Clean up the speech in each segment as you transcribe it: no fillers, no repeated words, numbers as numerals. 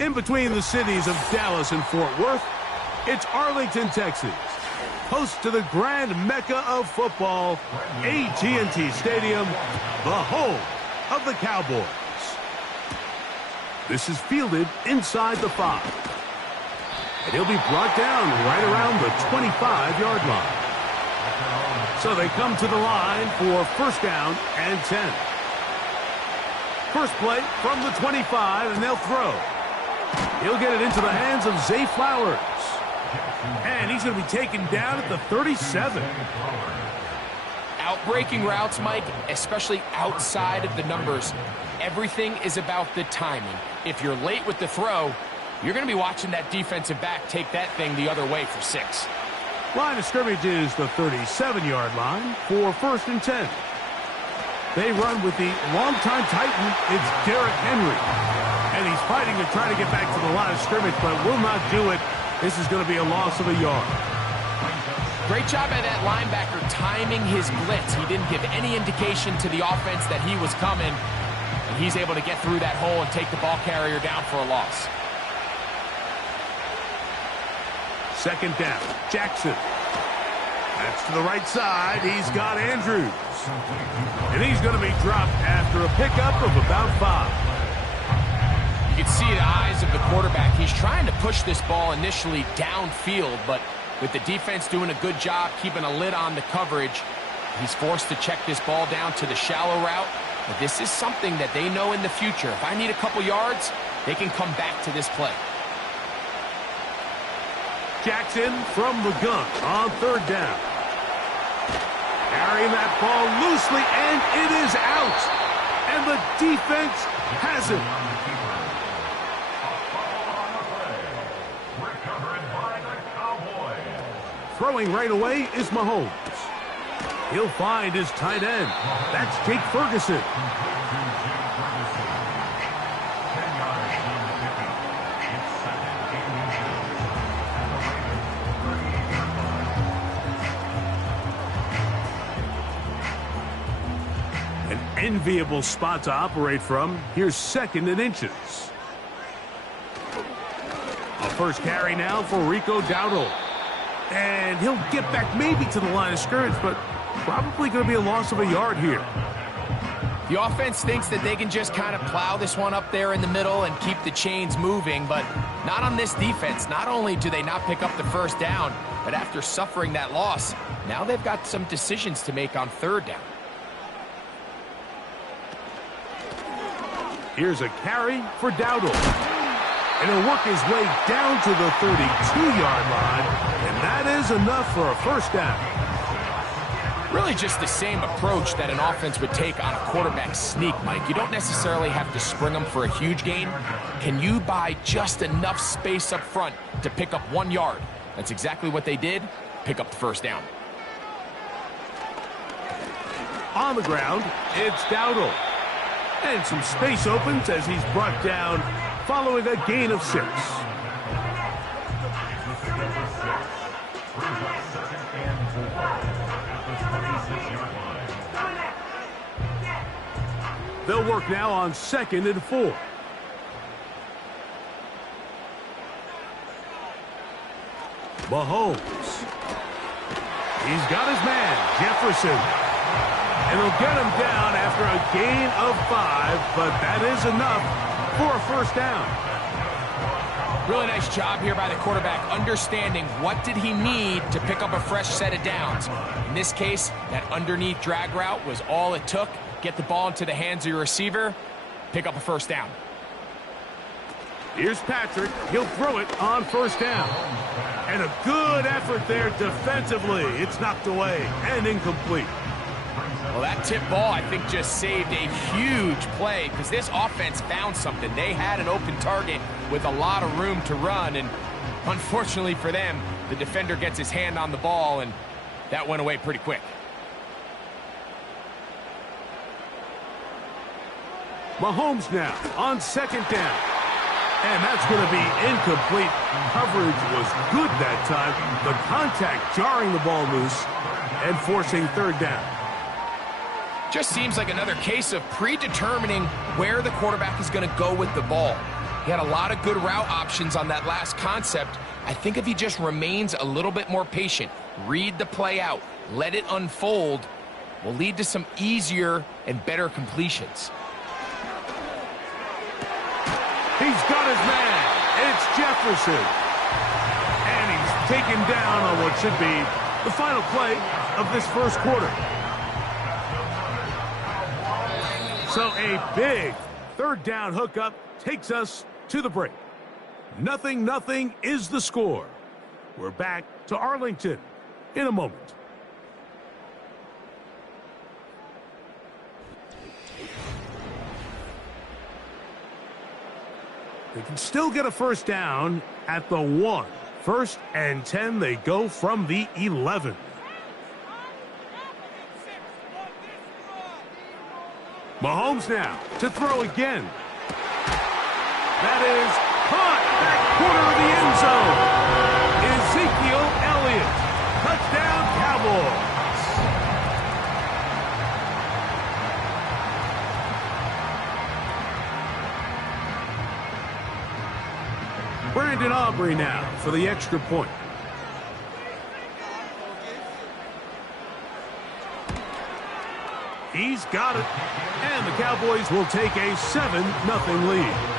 In between the cities of Dallas and Fort Worth, it's Arlington, Texas, host to the grand mecca of football, AT&T Stadium, the home of the Cowboys. This is fielded inside the 5. And he'll be brought down right around the 25-yard line. So they come to the line for first down and 10. First play from the 25, and they'll throw. He'll get it into the hands of Zay Flowers. And he's going to be taken down at the 37. Outbreaking routes, Mike, especially outside of the numbers, everything is about the timing. If you're late with the throw, you're going to be watching that defensive back take that thing the other way for 6. Line of scrimmage is the 37-yard line for 1st and 10. They run with the longtime Titan. It's Derrick Henry. And he's fighting to try to get back to the line of scrimmage, but will not do it. This is going to be a loss of a yard. Great job by that linebacker timing his blitz. He didn't give any indication to the offense that he was coming. And he's able to get through that hole and take the ball carrier down for a loss. 2nd down. Jackson. That's to the right side. He's got Andrews. And he's going to be dropped after a pickup of about 5. You can see the eyes of the quarterback. He's trying to push this ball initially downfield, but with the defense doing a good job keeping a lid on the coverage, he's forced to check this ball down to the shallow route. But this is something that they know in the future. If I need a couple yards, they can come back to this play. Jackson from the gun on 3rd down. Carrying that ball loosely, and it is out. And the defense has it. Throwing right away is Mahomes. He'll find his tight end. That's Jake Ferguson. An enviable spot to operate from. Here's 2nd and inches. A first carry now for Rico Dowdle. And he'll get back maybe to the line of scrimmage, but probably going to be a loss of a yard here. The offense thinks that they can just kind of plow this one up there in the middle and keep the chains moving, but not on this defense. Not only do they not pick up the 1st down, but after suffering that loss, now they've got some decisions to make on 3rd down. Here's a carry for Dowdle. And he'll work his way down to the 32-yard line, and that is enough for a 1st down. Really just the same approach that an offense would take on a quarterback sneak, Mike. You don't necessarily have to spring them for a huge gain. Can you buy just enough space up front to pick up 1 yard? That's exactly what they did. Pick up the 1st down. On the ground, it's Dowdle. And some space opens as he's brought down following a gain of 6. They'll work now on 2nd and 4. Mahomes. He's got his man, Jefferson. And he'll get him down after a gain of 5, but that is enough for a 1st down. Really nice job here by the quarterback, understanding what did he need to pick up a fresh set of downs. In this case, that underneath drag route was all it took. Get the ball into the hands of your receiver, pick up a 1st down. Here's Patrick. He'll throw it on 1st down. And a good effort there defensively. It's knocked away and incomplete. Well, that tip ball, I think, just saved a huge play because this offense found something. They had an open target with a lot of room to run, and unfortunately for them, the defender gets his hand on the ball, and that went away pretty quick. Mahomes now on 2nd down. And that's going to be incomplete. Coverage was good that time. The contact jarring the ball loose and forcing 3rd down. Just seems like another case of predetermining where the quarterback is going to go with the ball. He had a lot of good route options on that last concept. I think if he just remains a little bit more patient, read the play out, let it unfold, will lead to some easier and better completions. He's got his man. It's Jefferson. And he's taken down on what should be the final play of this 1st quarter. So a big 3rd down hookup takes us to the break. 0-0 is the score. We're back to Arlington in a moment. They can still get a 1st down at the 1 First and 10, they go from the 11. Mahomes now to throw again. That is caught back corner of the end zone. Ezekiel Elliott. Touchdown, Cowboys. Brandon Aubrey now for the extra point. He's got it. And the Cowboys will take a 7-0 lead.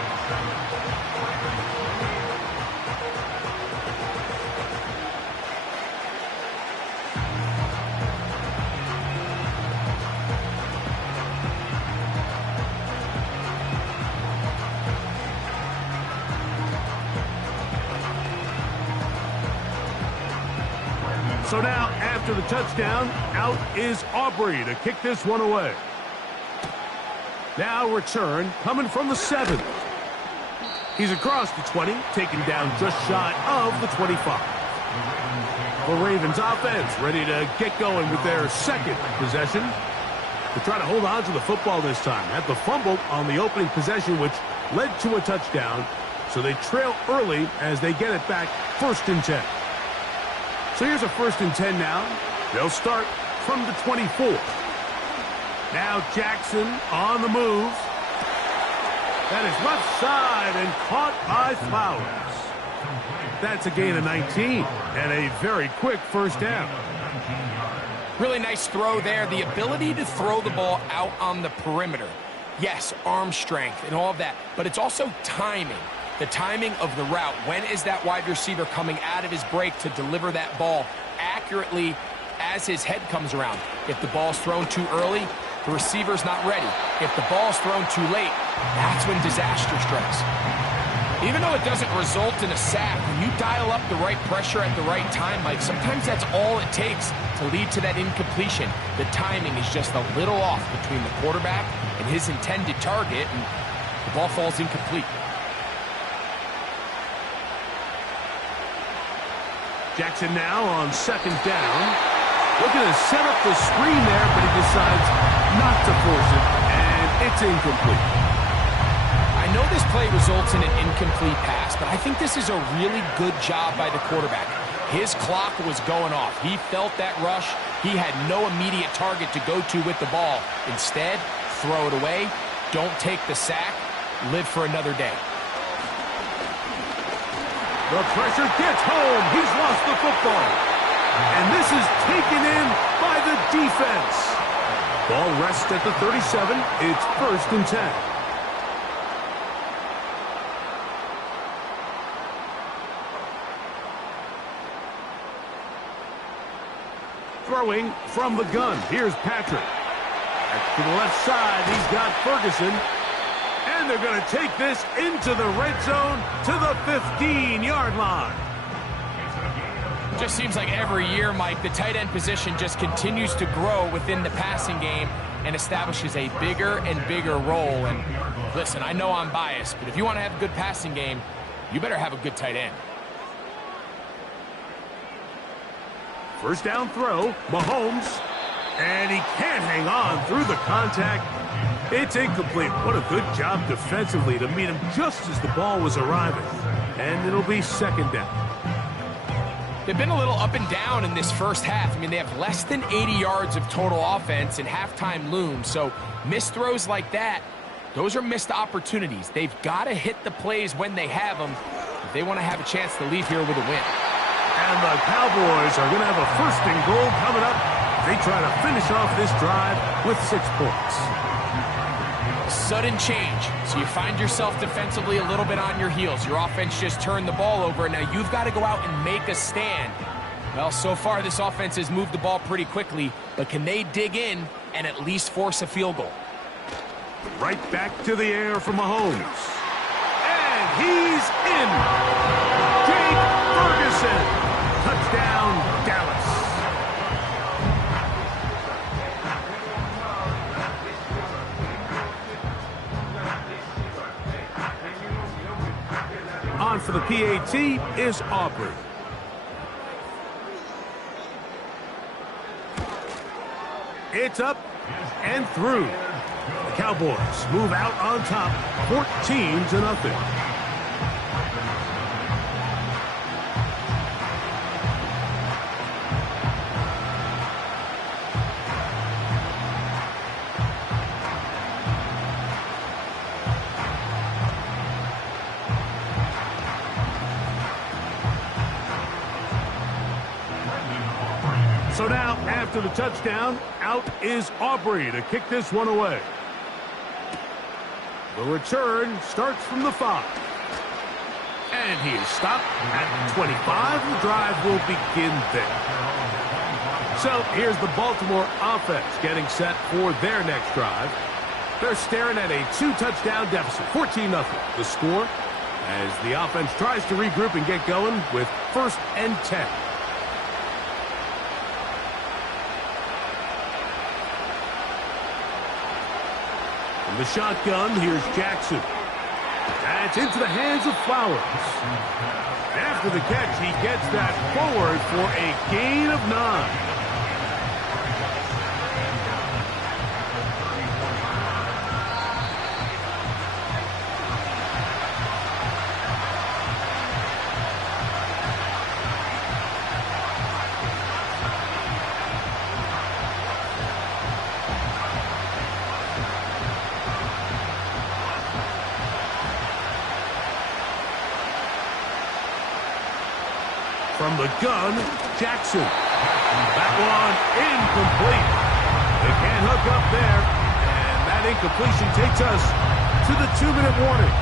So now, after the touchdown, out is Aubrey to kick this one away. Now return coming from the 7. He's across the 20, taken down just shy of the 25. The Ravens offense ready to get going with their second possession. To try to hold on to the football this time. Had the fumble on the opening possession, which led to a touchdown. So they trail early as they get it back, 1st and 10. So here's a 1st and 10 now. They'll start from the 24. Now Jackson on the move. That is left side and caught by Flowers. That's a gain of 19 and a very quick 1st down. Really nice throw there. The ability to throw the ball out on the perimeter. Yes, arm strength and all of that, but it's also timing. The timing of the route. When is that wide receiver coming out of his break to deliver that ball accurately as his head comes around? If the ball's thrown too early, the receiver's not ready. If the ball's thrown too late, that's when disaster strikes. Even though it doesn't result in a sack, when you dial up the right pressure at the right time, Mike, sometimes that's all it takes to lead to that incompletion. The timing is just a little off between the quarterback and his intended target, and the ball falls incomplete. Jackson now on 2nd down. Looking to set up the screen there, but he decides not to force it, and it's incomplete. I know this play results in an incomplete pass, but I think this is a really good job by the quarterback. His clock was going off. He felt that rush. He had no immediate target to go to with the ball. Instead, throw it away. Don't take the sack. Live for another day. The pressure gets home. He's lost the football. And this is taken in by the defense. Ball rests at the 37. It's 1st and 10. Throwing from the gun. Here's Patrick. Back to the left side. He's got Ferguson. And they're going to take this into the red zone to the 15-yard line. Just seems like every year, Mike, the tight end position just continues to grow within the passing game and establishes a bigger and bigger role. And listen, I know I'm biased, but if you want to have a good passing game, you better have a good tight end. 1st down throw, Mahomes. And he can't hang on through the contact. It's incomplete. What a good job defensively to meet him just as the ball was arriving. And it'll be 2nd down. They've been a little up and down in this first half. I mean, they have less than 80 yards of total offense and halftime looms. So missed throws like that, those are missed opportunities. They've got to hit the plays when they have them if they want to have a chance to leave here with a win. And the Cowboys are going to have a 1st and goal coming up. They try to finish off this drive with 6 points. Sudden change. So you find yourself defensively a little bit on your heels. Your offense just turned the ball over, and now you've got to go out and make a stand. Well, so far this offense has moved the ball pretty quickly, but can they dig in and at least force a field goal? Right back to the air for Mahomes. And he's in. Jake Ferguson. Touchdown, Dallas. On for the PAT is Aubrey. It's up and through. The Cowboys move out on top, 14-0. So now, after the touchdown, out is Aubrey to kick this one away. The return starts from the 5. And he is stopped at the 25. The drive will begin there. So here's the Baltimore offense getting set for their next drive. They're staring at a 2-touchdown deficit, 14-0. The score as the offense tries to regroup and get going with 1st and 10. From the shotgun, here's Jackson. That's into the hands of Flowers. After the catch, he gets that forward for a gain of 9. From the gun, Jackson. That one incomplete. They can't hook up there. And that incompletion takes us to the 2-minute warning.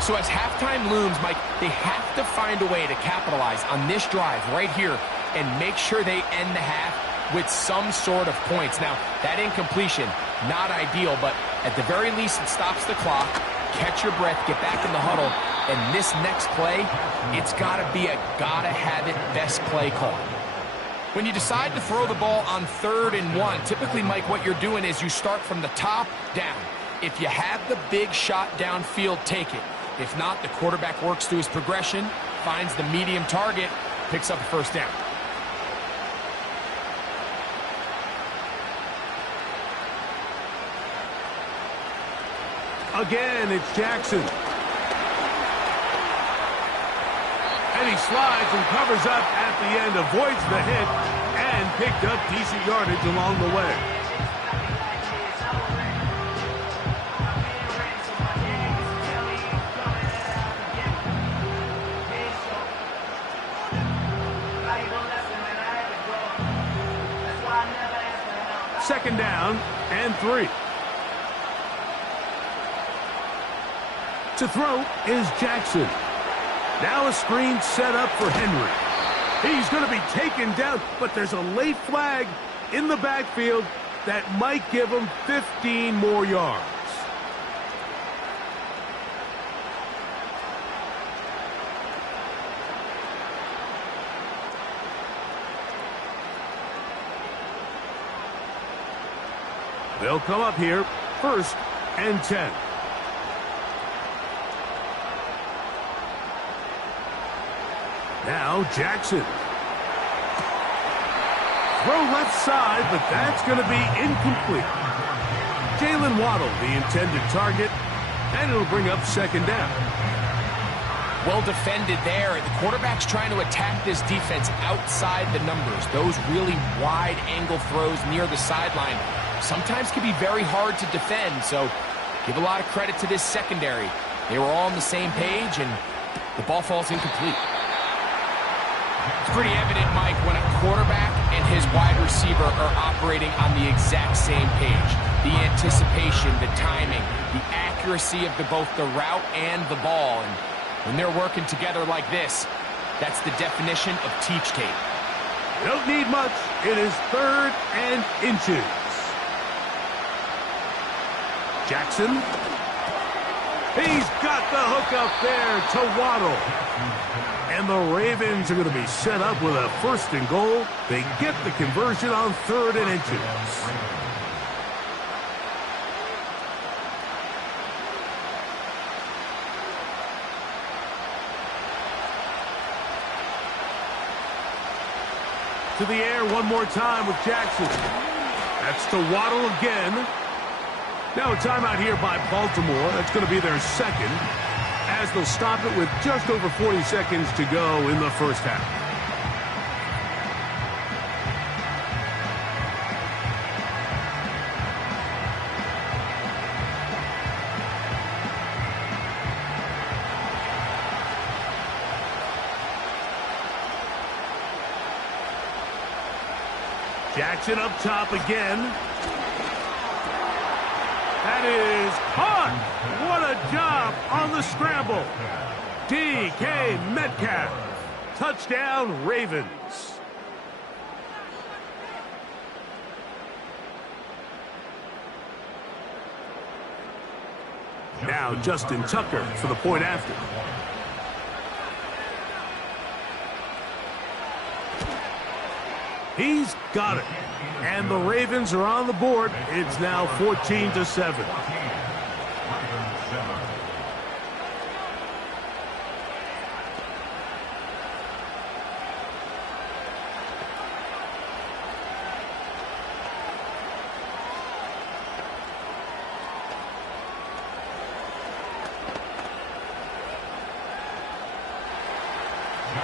So as halftime looms, Mike, they have to find a way to capitalize on this drive right here and make sure they end the half with some sort of points. Now, that incompletion, not ideal, but at the very least it stops the clock. Catch your breath, get back in the huddle, and this next play, it's got to be a gotta-have-it best play call. When you decide to throw the ball on 3rd and 1, typically, Mike, what you're doing is you start from the top down. If you have the big shot downfield, take it. If not, the quarterback works through his progression, finds the medium target, picks up a 1st down. Again, it's Jackson. And he slides and covers up at the end, avoids the hit, and picked up decent yardage along the way. Second down and 3. To throw is Jackson. Now a screen set up for Henry. He's going to be taken down, but there's a late flag in the backfield that might give him 15 more yards. They'll come up here, 1st and 10. Now Jackson. Throw left side, but that's going to be incomplete. Jalen Waddle, the intended target, and it'll bring up 2nd down. Well defended there. The quarterback's trying to attack this defense outside the numbers. Those really wide angle throws near the sideline sometimes can be very hard to defend, so give a lot of credit to this secondary. They were all on the same page, and the ball falls incomplete. It's pretty evident, Mike, when a quarterback and his wide receiver are operating on the exact same page. The anticipation, the timing, the accuracy of both the route and the ball. And when they're working together like this, that's the definition of teach tape. You don't need much. It is 3rd and inches. Jackson. He's got the hook up there to Waddle. And the Ravens are going to be set up with a 1st and goal. They get the conversion on 3rd and inches. To the air one more time with Jackson. That's to Waddle again. Now a timeout here by Baltimore. That's going to be their second, as they'll stop it with just over 40 seconds to go in the first half. Jackson up top again. That is caught. What a job on the scramble. DK Metcalf. Touchdown, Ravens. Now Justin Tucker for the point after. He's got it. And the Ravens are on the board. It's now 14-7.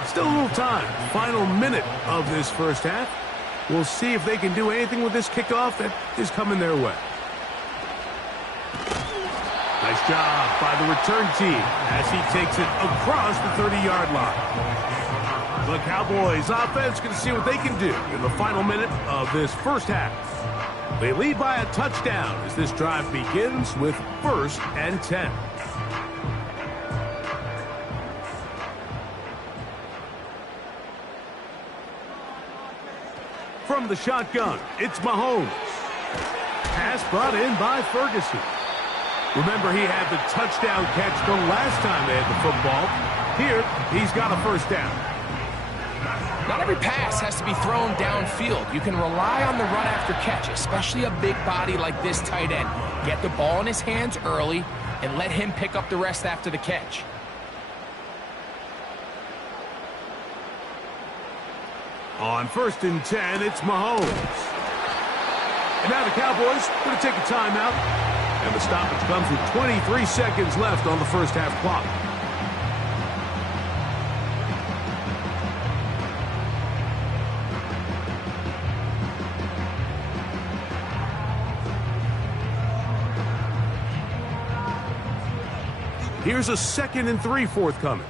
Still a little time. Final minute of this first half. We'll see if they can do anything with this kickoff that is coming their way. Nice job by the return team as he takes it across the 30-yard line. The Cowboys offense going to see what they can do in the final minute of this first half. They lead by a touchdown as this drive begins with 1st and 10. From the shotgun, it's Mahomes. Pass brought in by Ferguson. Remember, he had the touchdown catch the last time they had the football. Here, he's got a first down. Not every pass has to be thrown downfield. You can rely on the run after catch, especially a big body like this tight end. Get the ball in his hands early and let him pick up the rest after the catch. On 1st and 10, it's Mahomes. And now the Cowboys going to take a timeout. And the stoppage comes with 23 seconds left on the first half clock. Here's a 2nd and 3 forthcoming.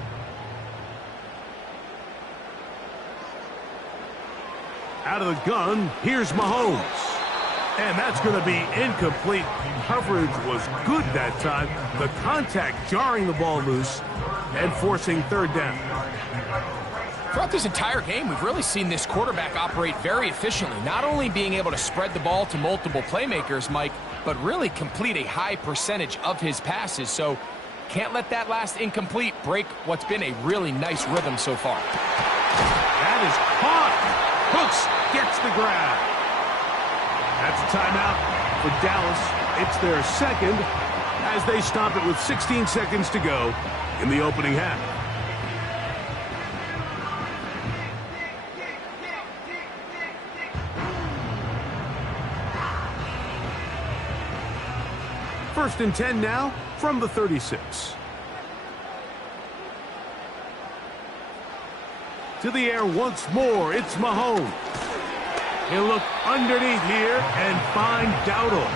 Out of the gun, here's Mahomes. And that's going to be incomplete. Coverage was good that time. The contact jarring the ball loose and forcing 3rd down. Throughout this entire game, we've really seen this quarterback operate very efficiently, not only being able to spread the ball to multiple playmakers, Mike, but really complete a high percentage of his passes. So can't let that last incomplete break what's been a really nice rhythm so far. That is caught. Hooks gets the grab. That's a timeout for Dallas. It's their second as they stop it with 16 seconds to go in the opening half. First and 10 now from the 36. To the air once more, it's Mahomes. He'll look underneath here and find Dowdle.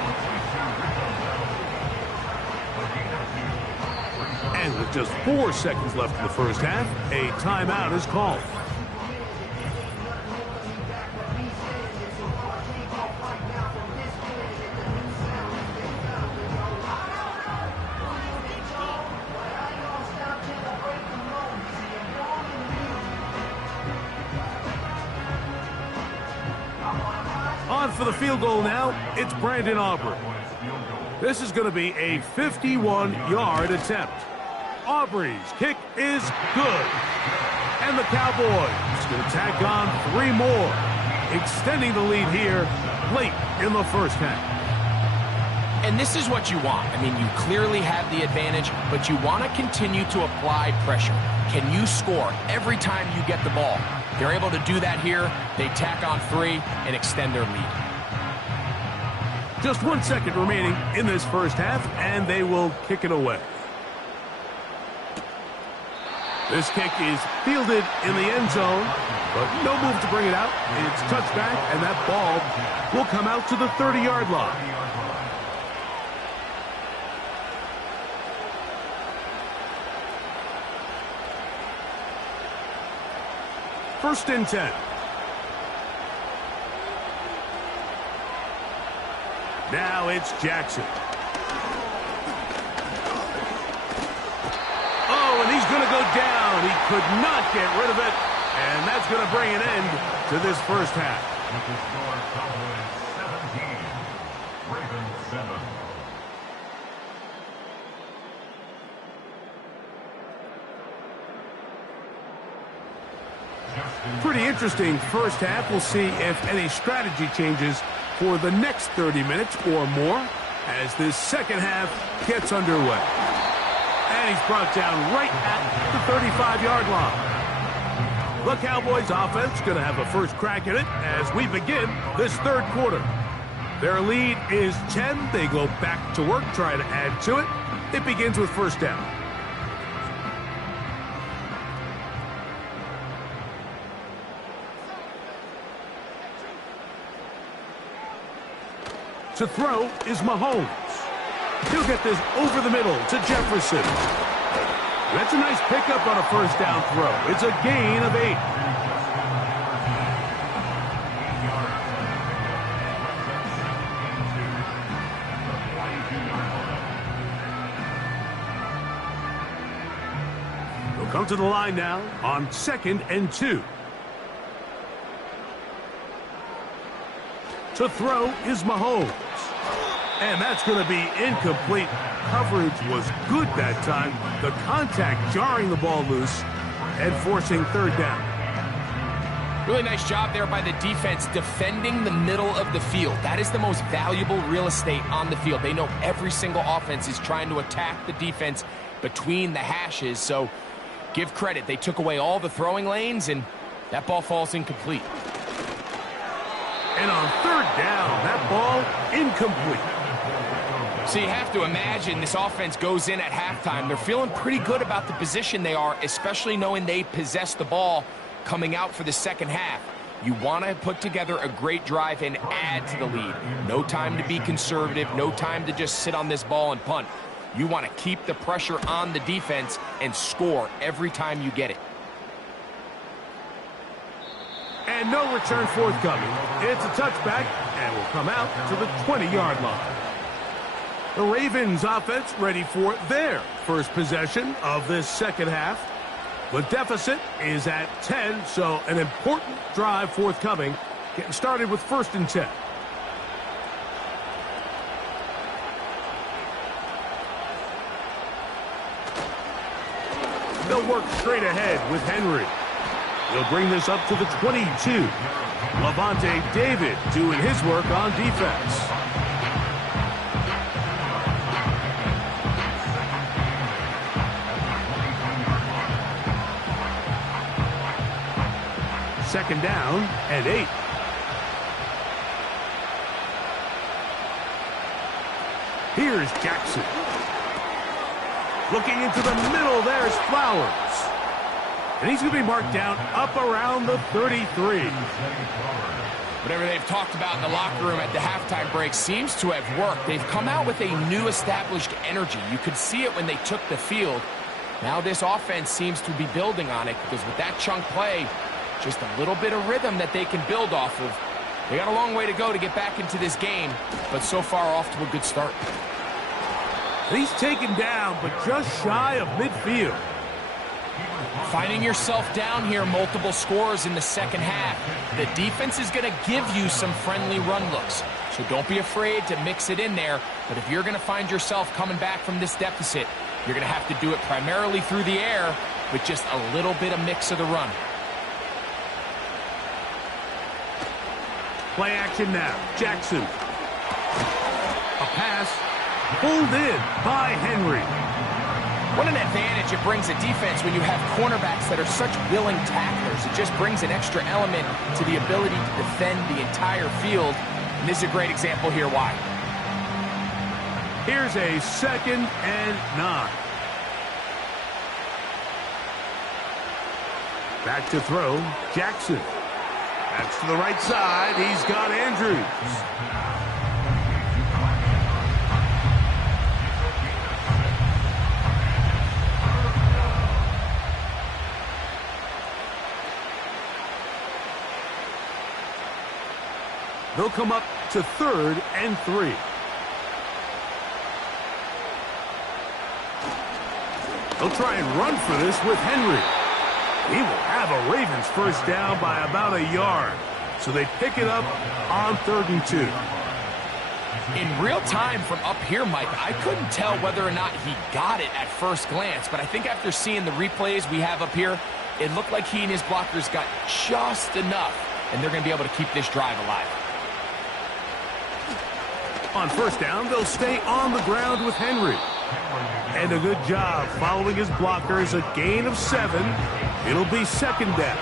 And with just 4 seconds left in the first half, a timeout is called. On for the field goal now, it's Brandon Aubrey. This is going to be a 51-yard attempt. Aubrey's kick is good. And the Cowboys going to tack on 3 more, extending the lead here late in the first half. And this is what you want. I mean, you clearly have the advantage, but you want to continue to apply pressure. Can you score every time you get the ball? They're able to do that here. They tack on 3 and extend their lead. Just 1 second remaining in this first half, and they will kick it away. This kick is fielded in the end zone, but no move to bring it out. It's touched back, and that ball will come out to the 30-yard line. First and 10. Now it's Jackson. Oh, and he's going to go down. He could not get rid of it, and that's going to bring an end to this first half. With the score, Cowboys 17, Ravens 7. Pretty interesting first half. We'll see if any strategy changes for the next 30 minutes or more as this second half gets underway. And he's brought down right at the 35-yard line. The Cowboys offense going to have a first crack at it as we begin this third quarter. Their lead is 10. They go back to work, try to add to it. It begins with first down. To throw is Mahomes. He'll get this over the middle to Jefferson. That's a nice pickup on a first down throw. It's a gain of 8. They'll come to the line now on 2nd and 2. To throw is Mahomes. And that's going to be incomplete. Coverage was good that time. The contact jarring the ball loose and forcing third down. Really nice job there by the defense defending the middle of the field. That is the most valuable real estate on the field. They know every single offense is trying to attack the defense between the hashes. So give credit. They took away all the throwing lanes, and that ball falls incomplete. And on third down, that ball incomplete. So you have to imagine this offense goes in at halftime. They're feeling pretty good about the position they are, especially knowing they possess the ball coming out for the second half. You want to put together a great drive and add to the lead. No time to be conservative, no time to just sit on this ball and punt. You want to keep the pressure on the defense and score every time you get it. And no return forthcoming. It's a touchback and will come out to the 20-yard line. The Ravens offense ready for their first possession of this second half. The deficit is at 10, so an important drive forthcoming. Getting started with 1st and 10. They'll work straight ahead with Henry. He'll bring this up to the 22. Lavonte David doing his work on defense. Second down and 8. Here's Jackson. Looking into the middle, there's Flowers. And he's going to be marked down up around the 33. Whatever they've talked about in the locker room at the halftime break seems to have worked. They've come out with a new established energy. You could see it when they took the field. Now this offense seems to be building on it because with that chunk play, just a little bit of rhythm that they can build off of. They got a long way to go to get back into this game, but so far off to a good start. He's taken down, but just shy of midfield. Finding yourself down here, multiple scores in the second half. The defense is going to give you some friendly run looks, so don't be afraid to mix it in there. But if you're going to find yourself coming back from this deficit, you're going to have to do it primarily through the air with just a little bit of mix of the run. Play action now. Jackson. A pass pulled in by Henry. What an advantage it brings a defense when you have cornerbacks that are such willing tacklers. It just brings an extra element to the ability to defend the entire field. And this is a great example here why. Here's a 2nd and 9. Back to throw, Jackson. That's to the right side. He's got Andrews. They'll come up to 3rd and 3. They'll try and run for this with Henry. He will have a Ravens first down by about a yard. So they pick it up on 3rd and 2. In real time from up here, Mike, I couldn't tell whether or not he got it at first glance, but I think after seeing the replays we have up here, it looked like he and his blockers got just enough, and they're going to be able to keep this drive alive. On first down, they'll stay on the ground with Henry. And a good job following his blockers, a gain of 7. It'll be 2nd down.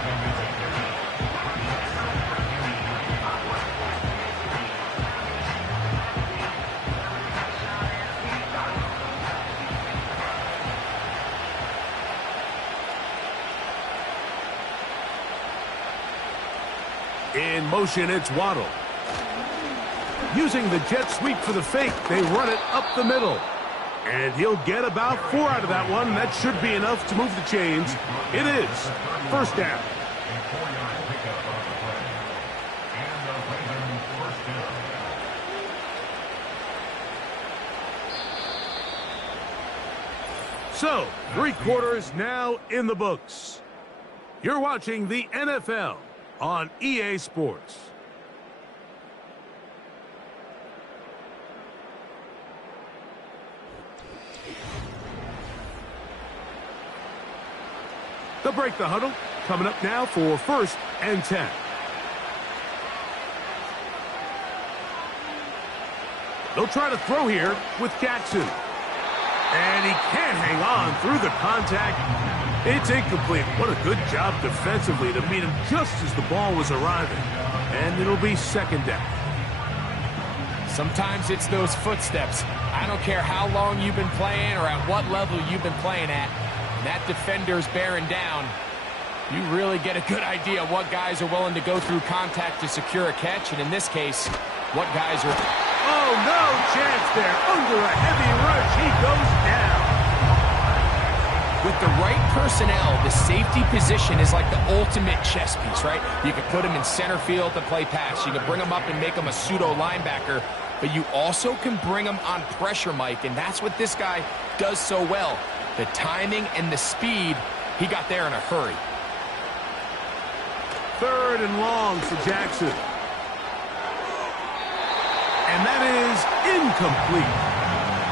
In motion, it's Waddle. Using the jet sweep for the fake, they run it up the middle. And he'll get about 4 out of that one. That should be enough to move the chains. It is 1st down. So, 3 quarters now in the books. You're watching the NFL on EA Sports. They'll break the huddle. Coming up now for 1st and 10. They'll try to throw here with Jackson. And he can't hang on through the contact. It's incomplete. What a good job defensively to meet him just as the ball was arriving. And it'll be 2nd down. Sometimes it's those footsteps. I don't care how long you've been playing or at what level you've been playing at. That defender's bearing down. You really get a good idea of what guys are willing to go through contact to secure a catch, and in this case, what guys are... Oh, no chance there. Under a heavy rush, he goes down. With the right personnel, the safety position is like the ultimate chess piece, right? You can put him in center field to play pass. You can bring him up and make him a pseudo linebacker, but you also can bring him on pressure, Mike, and that's what this guy does so well. The timing and the speed, he got there in a hurry. 3rd and long for Jackson. And that is incomplete.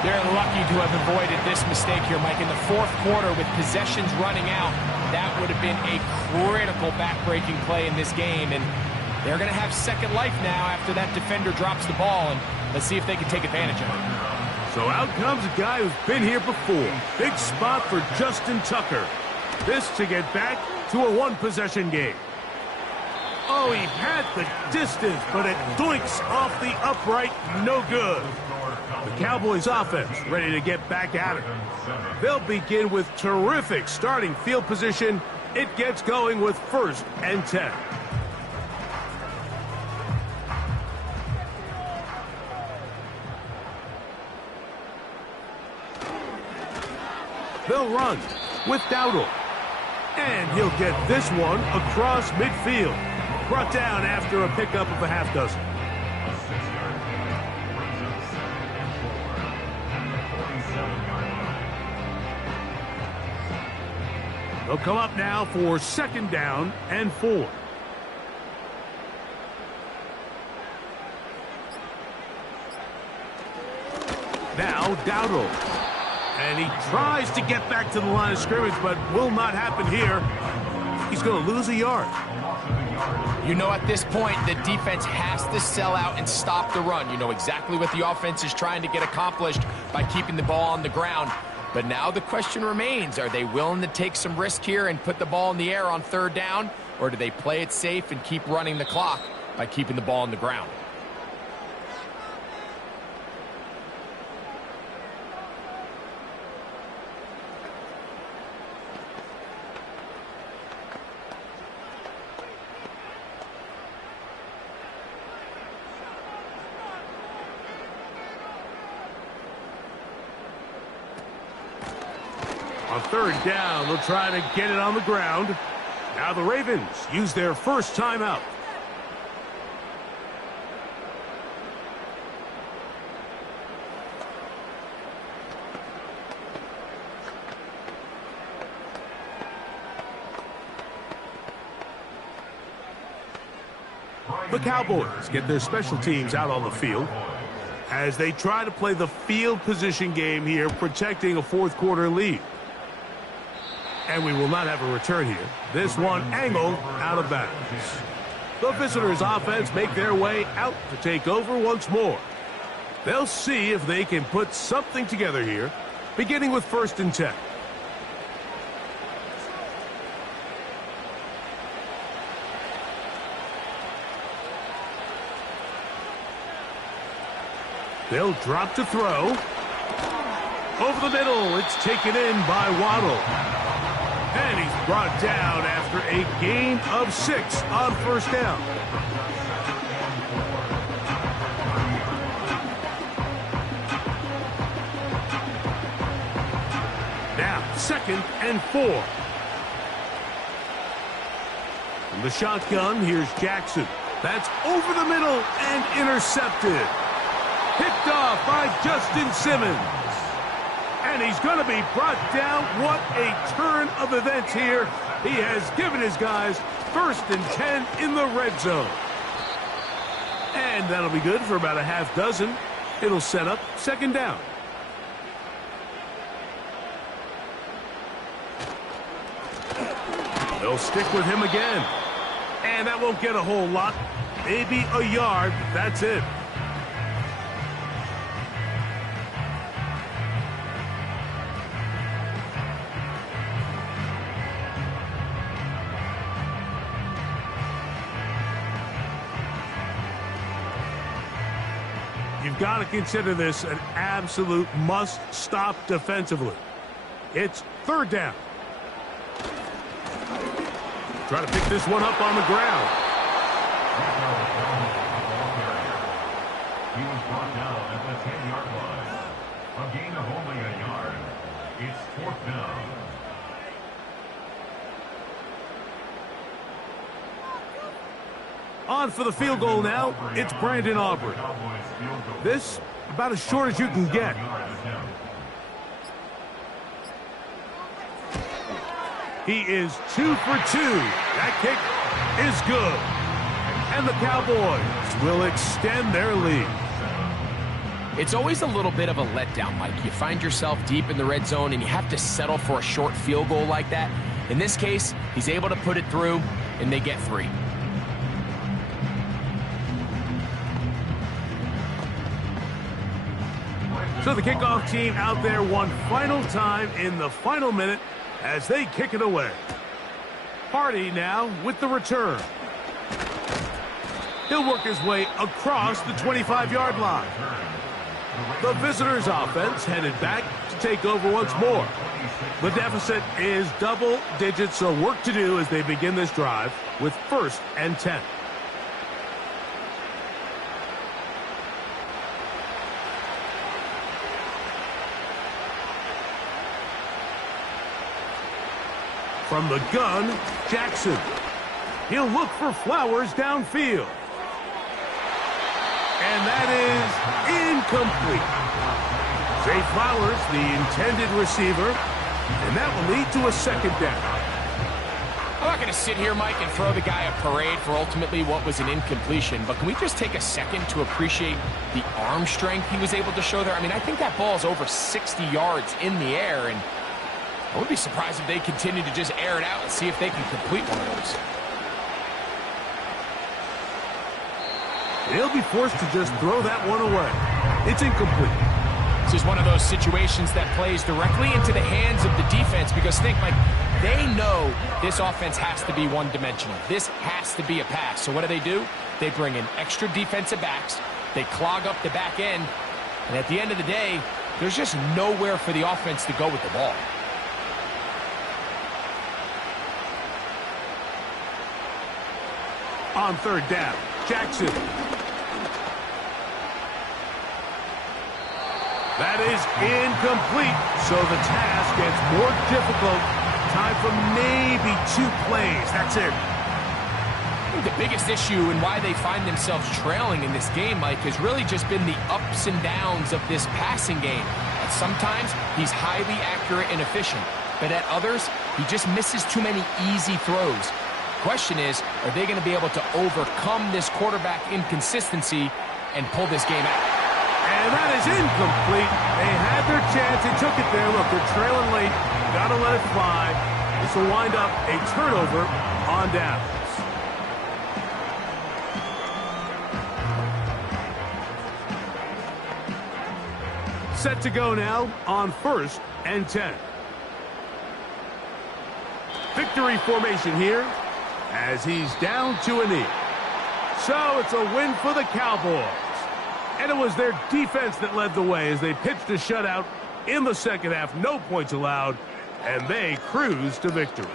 They're lucky to have avoided this mistake here, Mike. In the 4th quarter, with possessions running out, that would have been a critical back-breaking play in this game. And they're going to have second life now after that defender drops the ball. And let's see if they can take advantage of it. So out comes a guy who's been here before. Big spot for Justin Tucker. This to get back to a 1-possession game. Oh, he had the distance, but it doinks off the upright. No good. The Cowboys offense ready to get back at it. They'll begin with terrific starting field position. It gets going with 1st and 10. They'll run with Dowdle. And he'll get this one across midfield. Brought down after a pickup of a half dozen. They'll come up now for 2nd down and 4. Now Dowdle. And he tries to get back to the line of scrimmage, but will not happen here. He's going to lose a yard. You know, at this point, the defense has to sell out and stop the run. You know exactly what the offense is trying to get accomplished by keeping the ball on the ground. But now the question remains, are they willing to take some risk here and put the ball in the air on 3rd down? Or do they play it safe and keep running the clock by keeping the ball on the ground? On third down, they'll try to get it on the ground. Now the Ravens use their first timeout. The Cowboys get their special teams out on the field as they try to play the field position game here, protecting a fourth quarter lead. And we will not have a return here. This one angled out of bounds. The visitors' offense make their way out to take over once more. They'll see if they can put something together here, beginning with 1st and 10. They'll drop to throw. Over the middle, it's taken in by Waddle. And he's brought down after a gain of 6 on 1st down. Now, 2nd and 4. From the shotgun, here's Jackson. That's over the middle and intercepted. Picked off by Justin Simmons. And he's going to be brought down. What a turn of events here. He has given his guys 1st and 10 in the red zone. And that'll be good for about a half dozen. It'll set up 2nd down. They'll stick with him again. And that won't get a whole lot. Maybe a yard. That's it. You've got to consider this an absolute must-stop defensively. It's 3rd down. Try to pick this one up on the ground. He was brought down at the 10-yard line. A gain of only a yard. It's 4th down. On for the field goal now, it's Brandon Aubrey. This, about as short as you can get. He is 2 for 2. That kick is good. And the Cowboys will extend their lead. It's always a little bit of a letdown, Mike. You find yourself deep in the red zone and you have to settle for a short field goal like that. In this case, he's able to put it through and they get 3. So the kickoff team out there one final time in the final minute as they kick it away. Hardy now with the return. He'll work his way across the 25-yard line. The visitors' offense headed back to take over once more. The deficit is double digits, so work to do as they begin this drive with 1st and 10. From the gun, Jackson. He'll look for Flowers downfield. And that is incomplete. Zay Flowers, the intended receiver, and that will lead to a 2nd down. I'm not going to sit here, Mike, and throw the guy a parade for ultimately what was an incompletion, but can we just take a second to appreciate the arm strength he was able to show there? I mean, I think that ball's over 60 yards in the air, and I would be surprised if they continue to just air it out and see if they can complete one of those. They'll be forced to just throw that one away. It's incomplete. This is one of those situations that plays directly into the hands of the defense because think, Mike, they know this offense has to be one-dimensional. This has to be a pass. So what do? They bring in extra defensive backs. They clog up the back end. And at the end of the day, there's just nowhere for the offense to go with the ball. On 3rd down, Jackson. That is incomplete, so the task gets more difficult. Time for maybe 2 plays. That's it. I think the biggest issue and why they find themselves trailing in this game, Mike, has really just been the ups and downs of this passing game. And sometimes he's highly accurate and efficient, but at others, he just misses too many easy throws. The question is, are they going to be able to overcome this quarterback inconsistency and pull this game out? And that is incomplete. They had their chance. They took it there. Look, they're trailing late. Got to let it fly. This will wind up a turnover on downs. Set to go now on 1st and 10. Victory formation here as he's down to a knee. So it's a win for the Cowboys. And it was their defense that led the way as they pitched a shutout in the second half. No points allowed, and they cruised to victory.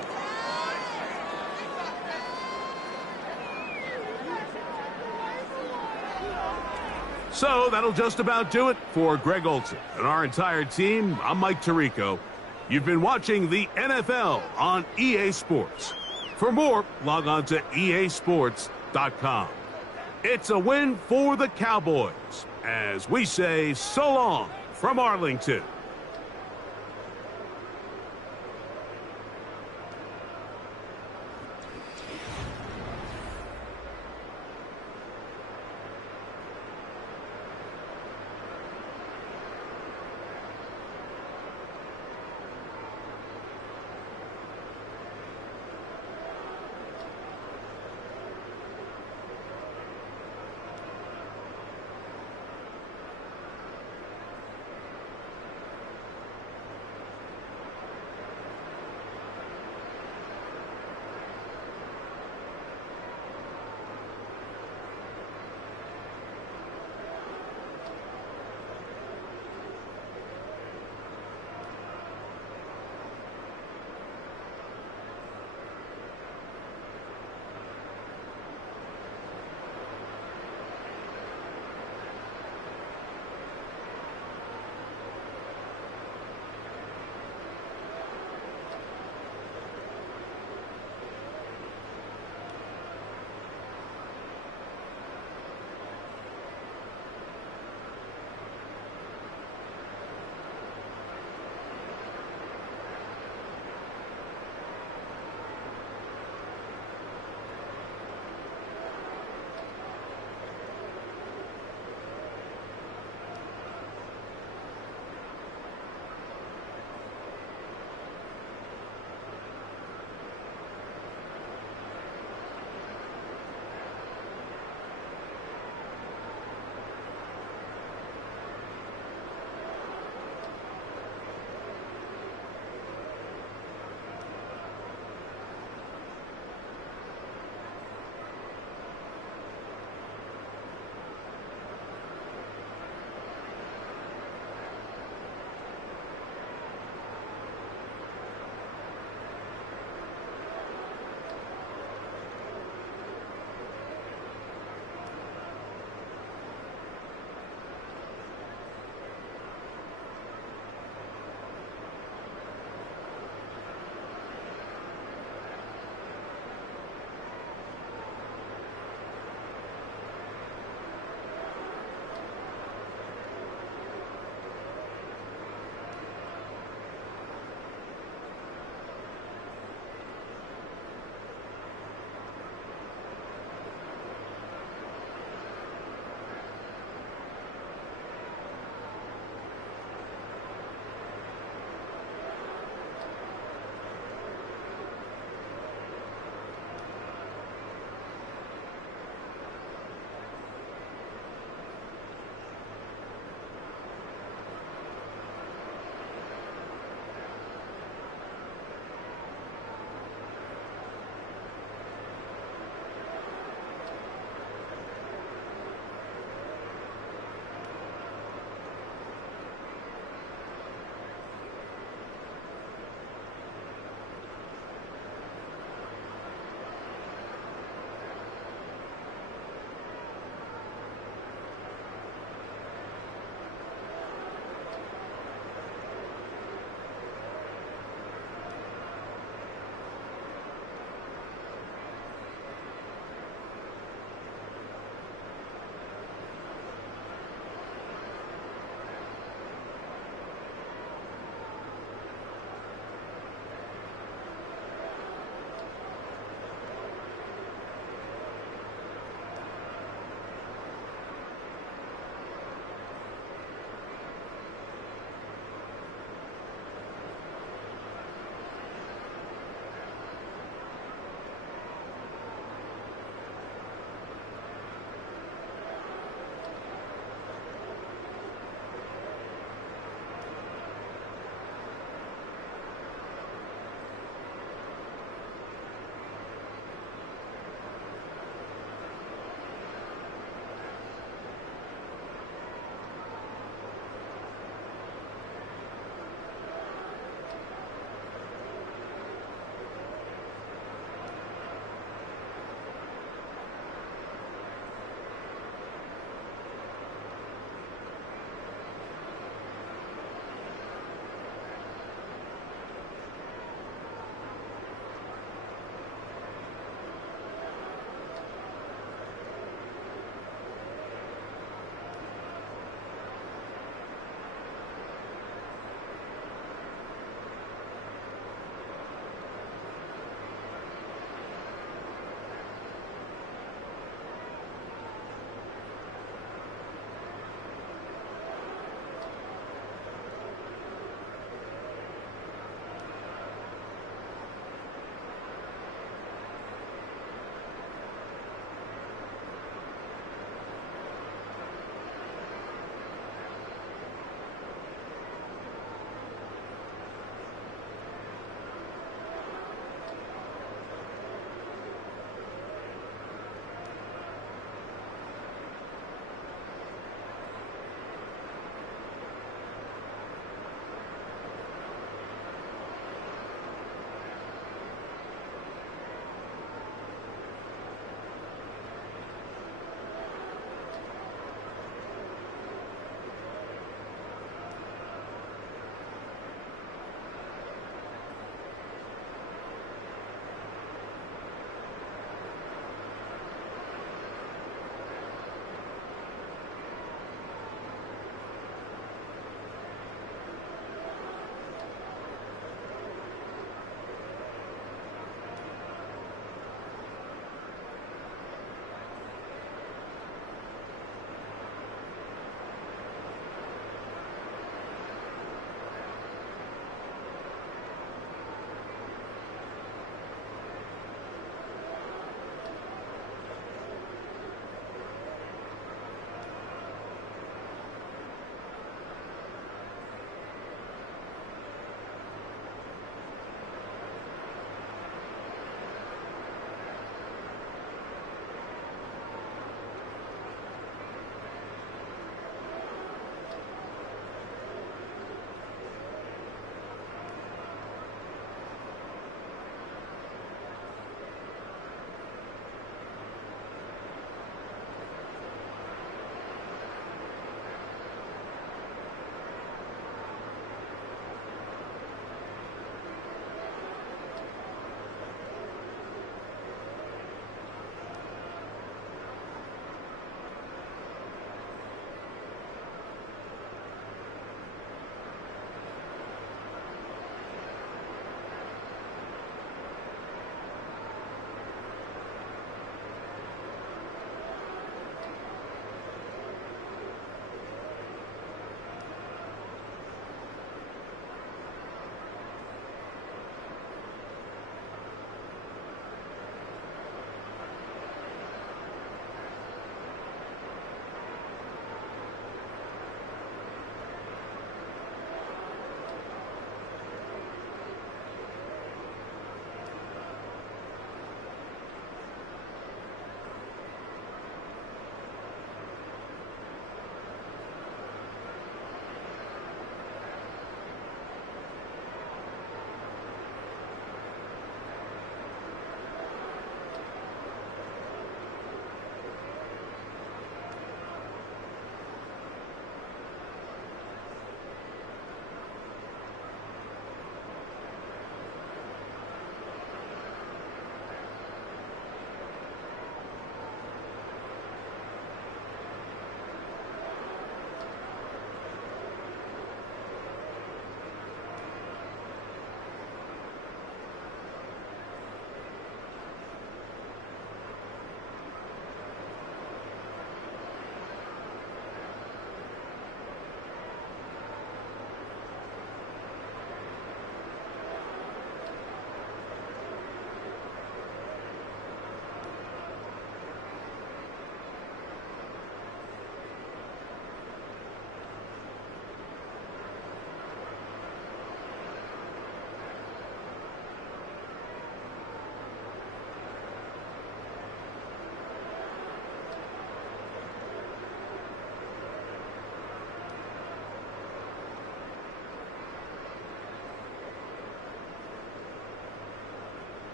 So that'll just about do it for Greg Olsen and our entire team. I'm Mike Tirico. You've been watching the NFL on EA Sports. For more, log on to easports.com. It's a win for the Cowboys as we say so long from Arlington.